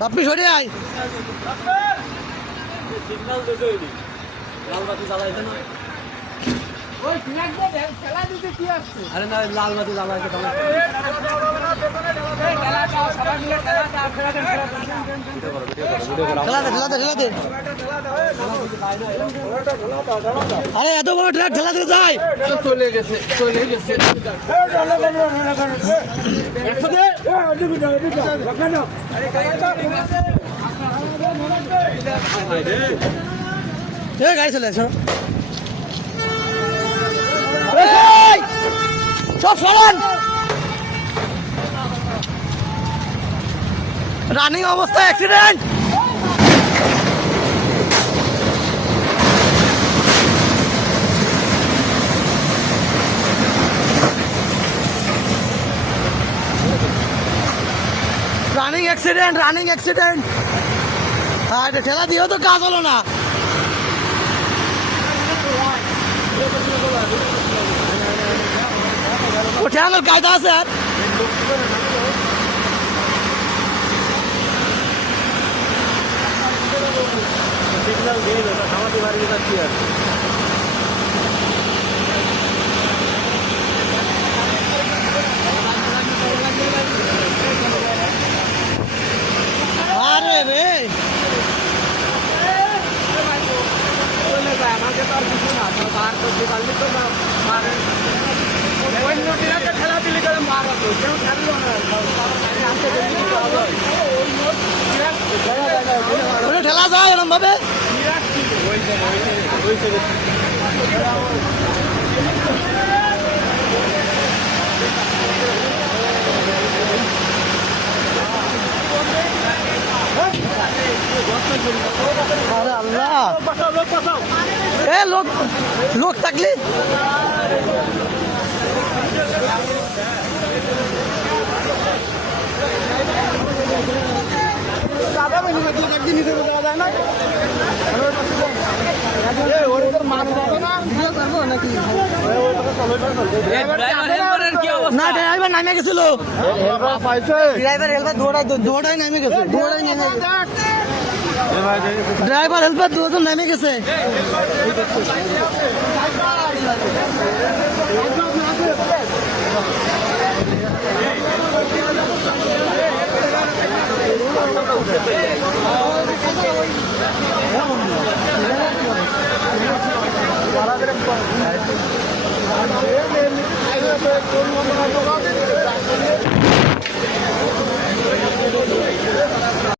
বাপ্পি সরে আয়। সিগন্যাল দিতে হইনি, লাল বাতি জ্বালাইছে না। ওই ফ্ল্যাগ দে, খেলা দিতে কি আসছে? আরে না, লাল বাতি জ্বালাইছে খেলা দাও, সবাই মিলে খেলা দাও, খেলা দেন, খেলা দেন। ঠেলা দে। আরে এত বড় ট্রাক ঠেলা দিতে যায়। চলে গেছে। গাড়ি চলে আসো। সব সরান। রানিং অবস্থায় অ্যাক্সিডেন্ট। Running accident. হ্যাঁ, এটা ঠেলা দিয়েও তো কাজ হলো না। ও ঠেলানোর কায়দা আছে আর সিগন্যাল দিয়ে দেবে, থামাতে পারবি না কি আর। আরে রে আমাকে তো আর কিছু না, বার করতে পারলে তো মারে। অন্য টিরাকে খেলা দিলে করে মারাতো, কেউ খেললো না। ঠেলা যায় এরকম ভাবে। আরে আল্লাহ, এ লোক থাকলি না, ড্রাইভার নামে গেছিল। ড্রাইভার হেলমেট দৌড়াই নামে গেছে। ড্রাইভার হেলমেট দুজন নামে গেছে।